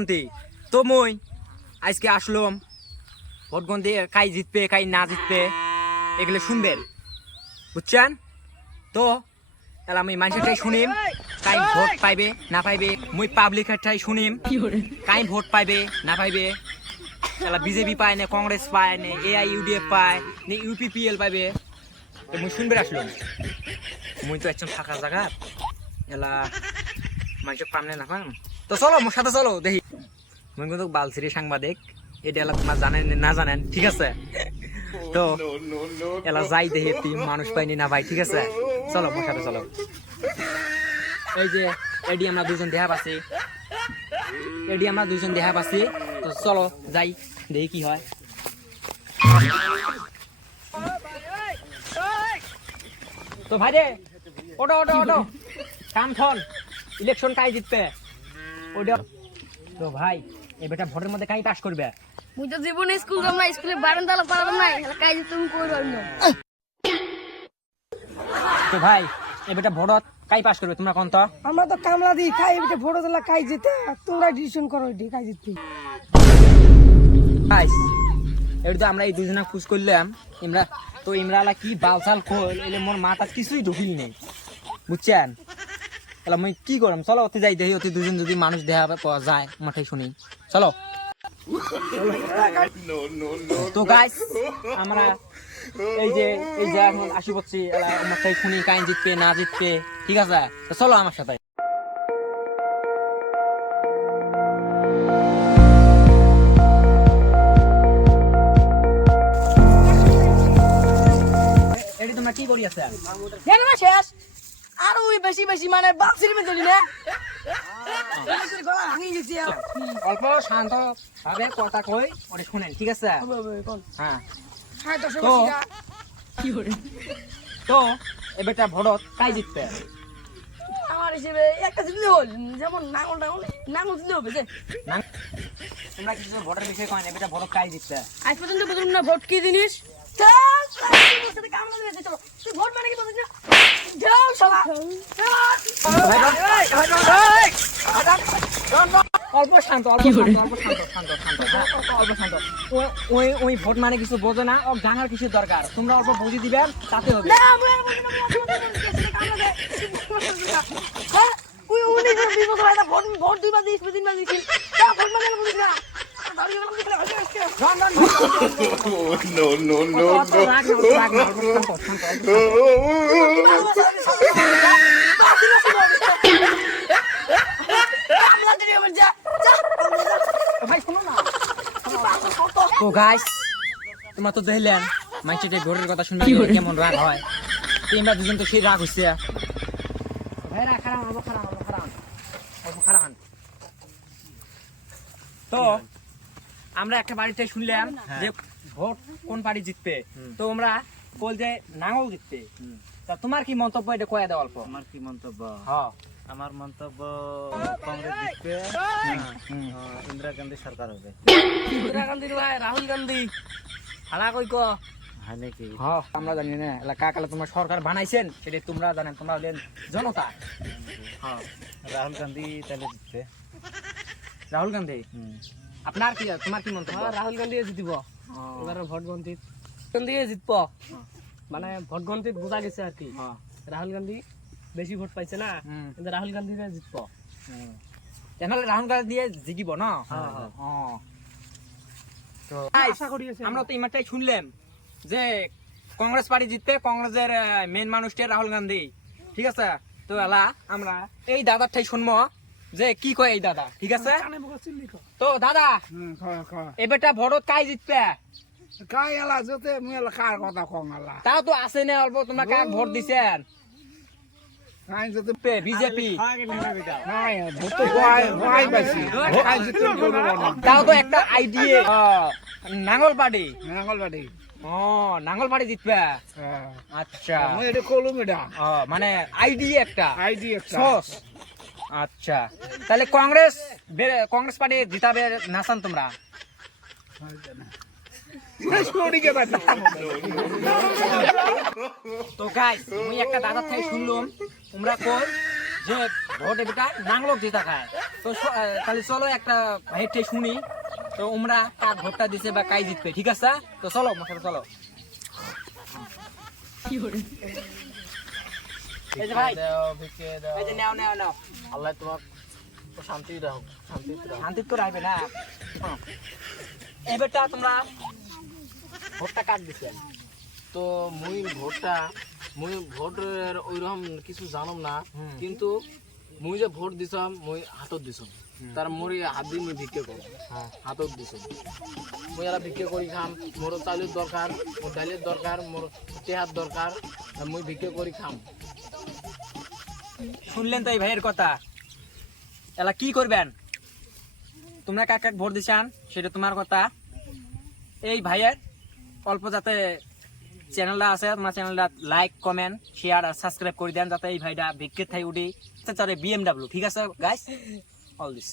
গন্তি তো মই আজকে আসলাম ভোট গন্তি কাই জিতবে কাই না জিতবে এগুলো শুনবেন বুঝছেন তো তাহলে আমি মানুষেরটাই শুনিম কাই ভোট পাইবে না পাইবে মুই পাবলিকেরটাই শুনিম কাই ভোট পাইবে না পাইবে তাহলে বিজেপি পায় না কংগ্রেস পায় না AIUDF পায় না UPPL পাইবে তো মুই শুনবে আসলাম মুই তো একজন ফাঁকা জায়গা এলা মানুষের পামনে না পাম তো চলো মোর সাথে চলো দেখি মুই কিন্তু বালছিরি সাংবাদিক এটা এলা তোমার জানেন না জানেন ঠিক আছে তো এলা যাই দেখি টিম মানুষ পাইনি না ভাই ঠিক আছে চলো মোর সাথে চলো এই যে এডি আমরা দুজন দেখা পাচ্ছি তো চলো যাই দেখি কি হয় তো ভাই রে ওটো কাম খন ইলেকশন কাই জিতবে ওটা তো ভাই এই বেটা ভোটের মধ্যে কাই পাস করবে মুই তো জীবনে স্কুল যাম না স্কুলে বারান্দালা পারাম না কাজ তুমি কই রইল তো ভাই এই বেটা ভোটত কাই পাস করবে তোমরা কোন তো আমরা তো কামলা দিই খাই এটা ভোট দিলা খাই জিতে তোমরা ডিসিশন করো এটি খাই জিতে গাইস এটা আমরা এই দুজনা খুশ করলাম ইমরালা কি বালসাল কইল এলে মোর মাথা কিছুই ঢুকিল নেই বুঝছেন তাহলে মই কি করম চলো অতি যাই দেখি অতি দুজন যদি মানুষ দেখা পাওয়া যায় মাথায় শুনি চলো তো গাইস আমরা এই যে এখন আসি পড়ছি মাথায় শুনি কাই জিতবে না জিতবে ঠিক আছে তো চলো আমার সাথে এটি তোমরা কি করি আছে জানো না শেষ আর ওই বেশি বেশি মানে বাক্সির মে চলি না গলা ভাঙি গেছি অল্প শান্ত ভাবে কথা কই ওরে শুনেন ঠিক আছে হ্যাঁ হ্যাঁ তো তো কি করে তো এবারটা ভোটত কাই জিতবে আমার হিসেবে একটা জিতলে হল যেমন নাঙল দিলে হবে যে তোমরা কিছু ভোটের বিষয়ে কয় না এবারটা ভোটত কাই জিতবে আজ পর্যন্ত বুঝলাম না ভোট কি জিনিস ভোট মানে কি বুঝিস না যাও শালা অল্প শান্ত ওই ভোট মানে কিছু বোঝে না ও জানার কিছু দরকার তোমরা অল্প বুঝি দিবেন তাতে হবে না আমরা বুঝি না হ্যাঁ ওই উনি যে বিপদ হয় না ভোট দিবা দিস দিন না দিস তা ভোট মানে বুঝিস না No. তো গাইস তোমরা তো দেখলেন মাইচেটে ভোটের কথা শুনলে কেমন রাগ হয় তোমরা দুজন তো সেই রাগ হইছে ভাইরা খারাপ তো আমরা একটা বাড়িতে শুনলাম যে ভোট কোন পার্টি জিতবে তো আমরা বল যে নাঙ্গল জিতবে তা তোমার কি মন্তব্য এটা কয়ে দাও অল্প আমার কি মন্তব্য হ্যাঁ আমার মন্তব্য কংগ্রেস জিতবে ইন্দিরা গান্ধী সরকার হবে ইন্দিরা গান্ধীর ভাই রাহুল গান্ধী হালা কই কো হয় নাকি হ্যাঁ আমরা জানি না এলাকা কালে তোমার সরকার বানাইছেন সেটা তোমরা জানেন তোমরা হলেন জনতা হ্যাঁ রাহুল গান্ধী তাহলে জিতবে রাহুল গান্ধী আপনার কি তোমার কি মন্তব্য রাহুল গান্ধী জিতব এবারে ভোট গণতিত গান্ধী জিতব মানে ভোট গণতিত বোঝা গেছে আর কি রাহুল গান্ধী বেশি ভোট পাইছে না কিন্তু রাহুল গান্ধী জিতব তেনেহলে রাহুল গান্ধী দিয়ে জিকিব না তো আশা করি আমরা তো ইমারটাই শুনলাম যে কংগ্রেস পার্টি জিতবে কংগ্রেসের মেন মানুষটা রাহুল গান্ধী ঠিক আছে তো এলা আমরা এই দাদার ঠাই শুনবো যে কি কয় এই দাদা ঠিক আছে তো দাদা এবারটা ভোটত কাই জিতবে কাই এলা যেতে মুই এলা কার কথা কম এলা তাও তো আছে না অল্প তোমরা কাক ভোট দিছেন কাই যেতে বিজেপি কাই ভোট তো ভয় বেশি কাই যেতে বলবো না তাও তো একটা আইডিয়া নাঙ্গল পার্টি নাঙ্গলবাড়ি নাঙ্গল পার্টি জিতবে আচ্ছা মুই এটা কলম এটা মানে আইডিয়া একটা আইডি একটা সস আচ্ছা তাহলে কংগ্রেস পার্টি জিতাবে নাচান তোমরা তো গাইস মুই একটা দাদার থেকে শুনলাম তোমরা কই যে ভোটে বেটা নাংলোক জিতা খায় তো তাহলে চলো একটা ভাইয়ের থেকে শুনি তো তোমরা কার ভোটটা দিছে বা কাই জিতবে ঠিক আছে তো চলো আমার সাথে চলো এই যে ভাই এই যে নাও নাও নাও আল্লাহ তোমার শান্তি রাখো, শান্তি তো রাখবে না এবারটা তোমরা ভোটটা কাট দিছে তো মুই ভোটের ওইরকম কিছু জানম না, কিন্তু মুই যে ভোট দিছাম মুই হাতত দিছাম, তার মোর হাত দিয়ে মুই ভিক্ষে করব, হাতত দিছাম মুই এরা ভিক্ষে করি খাম, মোর চাউলের দরকার, মোর ডালের দরকার, মোর টেহার দরকার, মুই ভিক্ষে করি খাম। শুনলেন তো এই ভাইয়ের কথা এলা কি করবেন তোমরা কাক কাক ভোট দিছান সেটা তোমার কথা এই ভাইয়ের অল্প যাতে চ্যানেলটা আছে তোমার চ্যানেলটা লাইক কমেন্ট শেয়ার আর সাবস্ক্রাইব করে দেন যাতে এই ভাইটা ভিক্ষের থাই উঠি বিএমডাব্লিউ ঠিক আছে গাইস অল দিস